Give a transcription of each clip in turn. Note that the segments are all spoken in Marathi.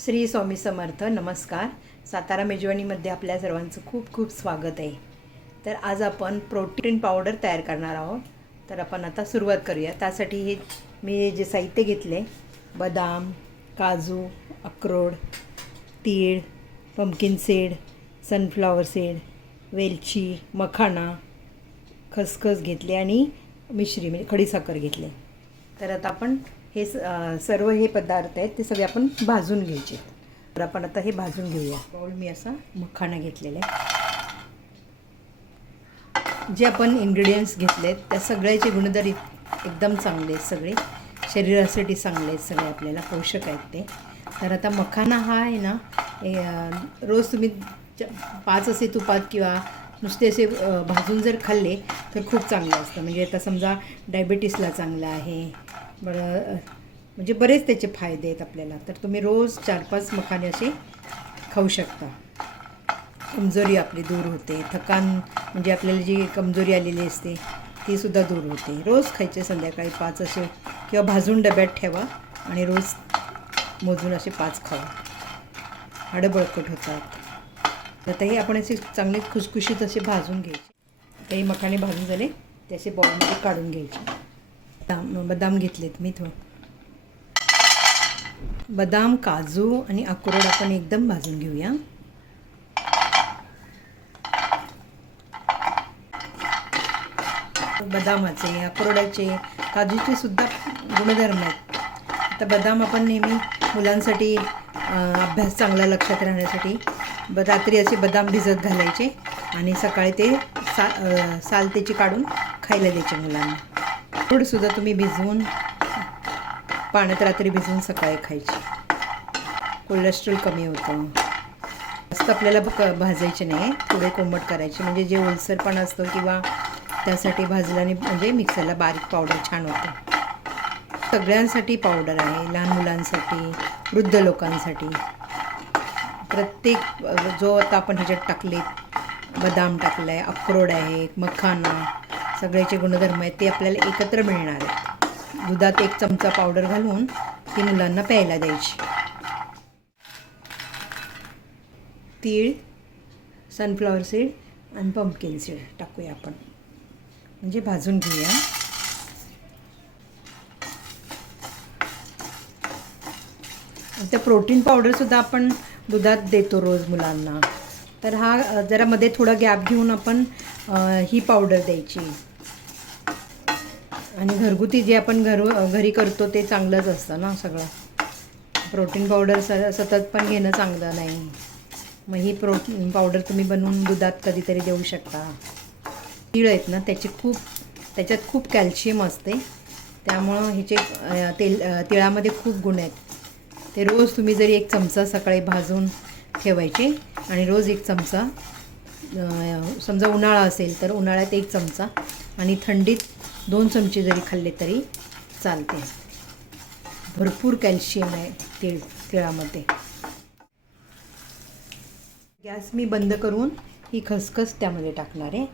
श्री स्वामी समर्थ. नमस्कार. सातारा मेजवानीमध्ये आपल्या सर्वांचं खूप खूप स्वागत आहे. तर आज आपण प्रोटीन पावडर तयार करणार आहोत. तर आपण आता सुरुवात करूया. त्यासाठी हे मी जे साहित्य घेतले, बदाम, काजू, अक्रोड, तीळ, पंपकिन सीड, सनफ्लॉवर सीड, वेलची, मखाना, खसखस घेतले आणि मिश्री म्हणजे खडीसाखर घेतले. तर आता आपण हे सर्व हे पदार्थ आहेत ते सगळे आपण भाजून घ्यायचे. तर आपण आता हे भाजून घेऊया. बाउल मी असा मखाना घेतलेला आहे. जे आपण इन्ग्रेडियंट्स घेतले आहेत त्या सगळ्याचे गुणधर एकदम चांगले आहेत, सगळे शरीरासाठी चांगले आहेत, सगळे आपल्याला पोषक आहेत ते. तर आता मखाना हा आहे ना, रोज तुम्ही 5 असे तुपात किंवा नुसते असे भाजून जर खाल्ले तर खूप चांगलं असतं. म्हणजे आता समजा डायबिटीसला चांगलं आहे, बरं, म्हणजे बरेच त्याचे फायदे आहेत आपल्याला. तर तुम्ही रोज 4-5 मखाने असे खाऊ शकता. कमजोरी आपली दूर होते, थकान म्हणजे आपल्याला जी कमजोरी आलेली असते तीसुद्धा दूर होते. रोज खायचे संध्याकाळी 5 असे, किंवा भाजून डब्यात ठेवा आणि रोज मोजून असे 5 खावा. हाडं बळकट होतात. आता हे आपण असे चांगले खुसखुशीत असे भाजून घ्यायचे. काही मखाने भाजून झाले ते असे बॉलमध्ये काढून घ्यायचे. बदाम घेतलेत मी थोडं. बदाम, काजू आणि अक्रोड आपण एकदम भाजून घेऊया. बदामाचे, अक्रोडाचे, काजूचे सुद्धा गुणधर्म आहेत. आता बदाम आपण नेहमी मुलांसाठी अभ्यास चांगला लक्षात राहण्यासाठी रात्री असे बदाम भिजत घालायचे आणि सकाळी ते साल त्याची काढून खायला द्यायचे मुलांना. अक्रोडसुद्धा तुम्ही भिजवून पाण्यात रात्री भिजवून सकाळी खायचे. कोलेस्ट्रॉल कमी होतं. जास्त आपल्याला भाजायचे नाही, थोडे कोमट करायचे, म्हणजे जे ओलसरपणा असतो किंवा त्यासाठी भाजल्याने म्हणजे मिक्सरला बारीक पावडर छान होतं. सगळ्यांसाठी पावडर आहे, लहान मुलांसाठी, वृद्ध लोकांसाठी. प्रत्येक जो आता आपण ह्याच्यात टाकले, बदाम टाकलं आहे, अक्रोड आहे, मखाना, सगळ्याचे गुणधर्म आहेत ते आपल्याला एकत्र मिळणार आहेत. दुधात 1 चमचा पावडर घालून ती मुलांना प्यायला द्यायची. तीळ, सनफ्लॉवर सीड आणि पंपकिन सीड टाकूया आपण, म्हणजे भाजून घेऊया. त्या प्रोटीन पावडरसुद्धा आपण दुधात देतो रोज मुलांना. तर हा जरा मध्ये थोडा गॅप घेऊन आपण ही पावडर द्यायची. आणि घरगुती जे आपण घरी करतो ते चांगलंच असतं ना सगळं. प्रोटीन पावडर सतत पण घेणं चांगलं नाही. मग ही प्रोटीन पावडर तुम्ही बनवून दुधात कधीतरी देऊ शकता. तीळ आहेत ना, त्याच्यात खूप कॅल्शियम असते, त्यामुळं ह्याचे तिळामध्ये खूप गुण आहेत. ते रोज तुम्ही जरी 1 चमचा सकाळी भाजून ठेवायचे आणि रोज 1 चमचा, समजा उन्हाळा असेल तर उन्हाळ्यात 1 चमचा आणि थंडीत 2 चमचे जरी खाल्ले तरी चालते. भरपूर कॅल्शियम आहे तिळामध्ये. गॅस मी बंद करून ही खसखस त्यामध्ये टाकणार आहे,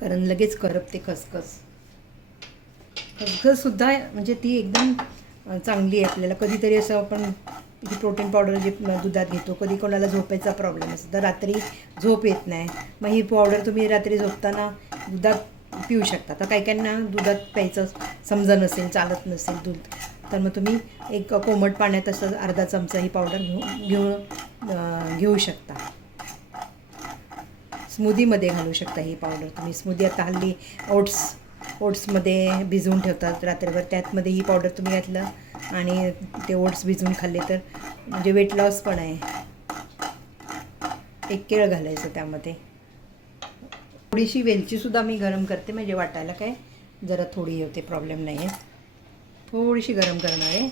कारण लगेच करपते खसखस. खसखससुद्धा म्हणजे ती एकदम चांगली आहे आपल्याला. कधीतरी असं आपण ही प्रोटीन पावडर जे दुधात घेतो, कधी कोणाला झोपायचा प्रॉब्लेम असतो तर रात्री झोप येत नाही, मग ही पावडर तुम्ही रात्री झोपताना दुधात पिऊ शकता. तर काही काहींना दुधात प्यायचं समजा नसेल, चालत नसेल दूध, तर मग तुम्ही 1 कोमट पाण्यात असं अर्धा चमचा ही पावडर घेऊ शकता. स्मूदीमध्ये घालू शकता ही पावडर तुम्ही. स्मूदी आता हल्ली ओट्समध्ये भिजवून ठेवतात रात्रभर, त्यातमध्ये ही पावडर तुम्ही घातलं आणि ते ओट्स भिजवून खाल्ले तर म्हणजे वेट लॉस पण आहे. 1 केळ घालायचं त्यामध्ये. थोडीशी वेलचीसुद्धा मी गरम करते, म्हणजे वाटायला काय जरा थोडी होते, प्रॉब्लेम नाही आहे. थोडीशी गरम करणार आहे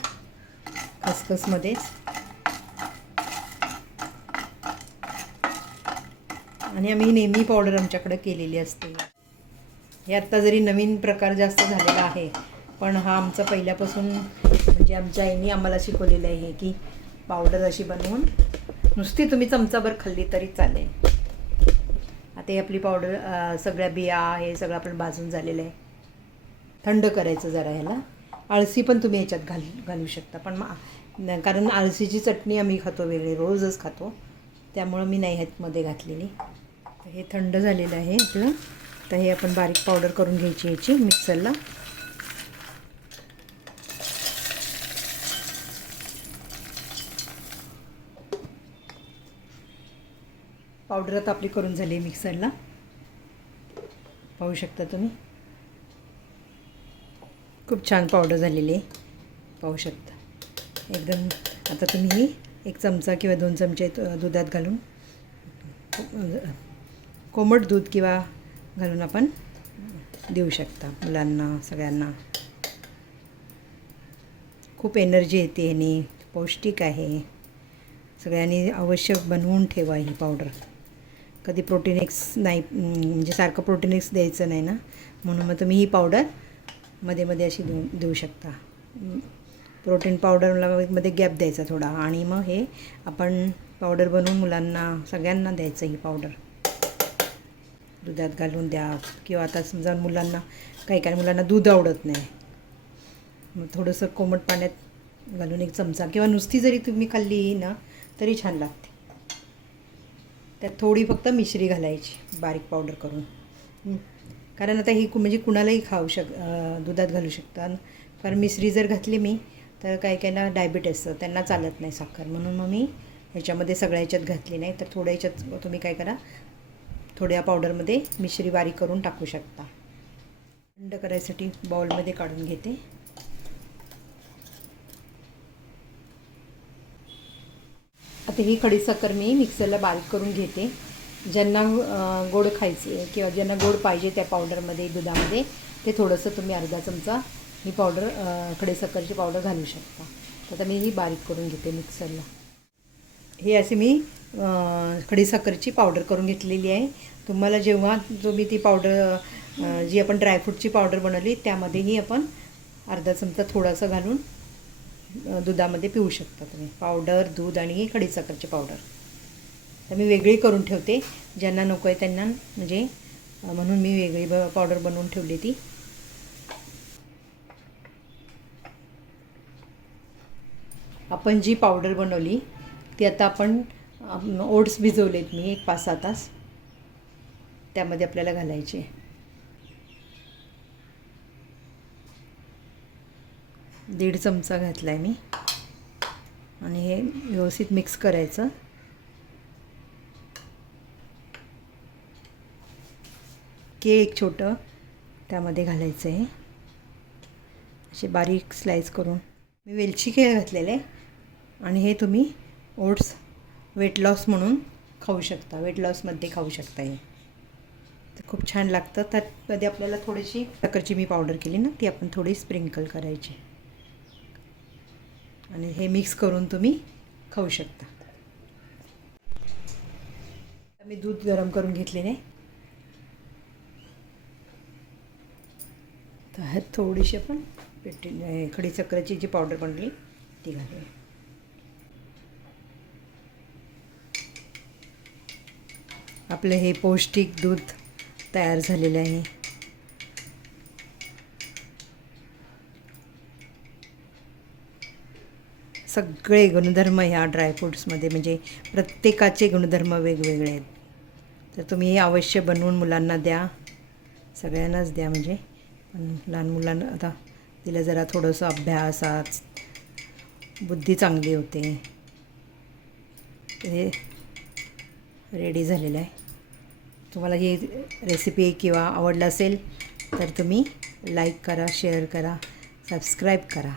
खसखसमध्येच. आणि आम्ही नेहमी पावडर आमच्याकडे केलेली असते. हे आत्ता जरी नवीन प्रकार जास्त झालेला आहे, पण हा आमचा पहिल्यापासून म्हणजे आमच्या आईने आम्हाला शिकवलेलं आहे की पावडर अशी बनवून नुसती तुम्ही चमचाभर खाल्ली तरी चालेल. आता ही आपली पावडर सगळ्या बिया हे सगळं आपण भाजून झालेलं आहे. थंड करायचं जरा ह्याला. अळसी पण तुम्ही ह्याच्यात घालू शकता, पण कारण आळशीची चटणी आम्ही खातो वेगळी, रोजच खातो, त्यामुळं मी नाही ह्यातमध्ये घातलेली. हे थंड झालेलं आहे आपलं. तर हे आपण बारीक पावडर करून घ्यायची याची मिक्सरला. पावडर आता आपली करून झाली मिक्सरला, पाहू शकता तुम्ही. खूप छान पावडर झालेली आहे, पाहू शकता एकदम. आता तुम्ही ही 1 चमचा किंवा 2 चमचे दुधात घालून, कोमट दूध किंवा घालून आपण देऊ शकता मुलांना, सगळ्यांना. खूप एनर्जी येते ह्याने, पौष्टिक आहे. सगळ्यांनी अवश्य बनवून ठेवा ही पावडर. कधी प्रोटीनेक्स नाही, म्हणजे सारखं प्रोटीनेक्स द्यायचं नाही ना, म्हणून मग तुम्ही ही पावडर मध्ये मध्ये अशी देऊ शकता. प्रोटीन पावडरला मध्ये गॅप द्यायचा थोडा, आणि मग हे आपण पावडर बनवून मुलांना सगळ्यांना द्यायचं. ही पावडर दुधात घालून द्या, किंवा आता समजा मुलांना, काही मुलांना दूध आवडत नाही, मग थोडंसं कोमट पाण्यात घालून 1 चमचा, किंवा नुसती जरी तुम्ही खाल्ली ना तरी छान लागते. त्यात थोडी फक्त मिश्री घालायची बारीक पावडर करून. कारण आता ही म्हणजे कुणालाही दुधात घालू शकता. कारण मिश्री जर घातली मी तर काहींना डायबिटीस असतं, त्यांना चालत नाही साखर, म्हणून मग मी ह्याच्यामध्ये सगळ्या ह्याच्यात घातली नाही. तर थोड्या ह्याच्यात तुम्ही काय करा, थोड्या पावडरमध्ये मिश्री बारीक करून टाकू शकता. थंड करायसाठी बाउलमध्ये काढून घेते. आता ही खडीसाखर मी मिक्सरला बारीक करून घेते. ज्यांना गोड खायचे किंवा ज्यांना गोड पाहिजे त्या पावडरमध्ये, दुधामध्ये, ते थोडंसं तुम्ही अर्धा चमचा ही पावडर, खडीसाखरची पावडर घालू शकता. आता मी ही बारीक करून घेते मिक्सरला. हे असे मी खडीसाखरची पावडर करून घेतलेली आहे. तुम्हाला जेव्हा तुम्ही ती पावडर, जी आपण ड्रायफ्रूटची पावडर बनवली, त्यामध्येही आपण अर्धा चमचा थोडासा घालून दुधामध्ये पिऊ शकता तुम्ही. पावडर, दूध आणि खडीसाखरची पावडर. तर मी वेगळी करून ठेवते, ज्यांना नको आहे त्यांना, म्हणजे म्हणून मी वेगळी पावडर बनवून ठेवली ती. आपण जी पावडर बनवली ती आता आपण ओट्स भिजवलेत मी 5-6 तास, त्यामध्ये आपल्याला घालायचे. दीड चमचा घातला आहे मी, आणि हे व्यवस्थित मिक्स करायचं. केळ एक छोटं त्यामध्ये घालायचं आहे, असे बारीक स्लाइस करून. मी वेलची केळ घातलेले आहे. आणि हे तुम्ही ओट्स वेट लॉस म्हणून खाऊ शकता, वेट लॉसमध्ये खाऊ शकता. हे तर खूप छान लागतं. त्यामध्ये आपल्याला थोडीशी साखरची मी पावडर केली ना, ती आपण थोडी स्प्रिंकल करायची, आणि हे मिक्स करून तुम्ही खाऊ शकता. मी दूध गरम करून घेतलेले आहे. तर ह्यात थोडीशी आपण खडीसाखरेची जी पावडर बनली ती घालूया. आपलं हे पौष्टिक दूध तयार झालेलं आहे. सगळे गुणधर्म ह्या ड्रायफ्रूट्समध्ये, म्हणजे प्रत्येकाचे गुणधर्म वेगवेगळे आहेत. तर तुम्ही हे अवश्य बनवून मुलांना द्या, सगळ्यांनाच द्या. म्हणजे लहान मुलांना आता तिला जरा थोडंसं अभ्यासात बुद्धी चांगली होते. हे रेडी झालेलं आहे. तुम्हाला ही रेसिपी किंवा आवडलं असेल तर तुम्ही लाईक करा, शेअर करा, सबस्क्राईब करा.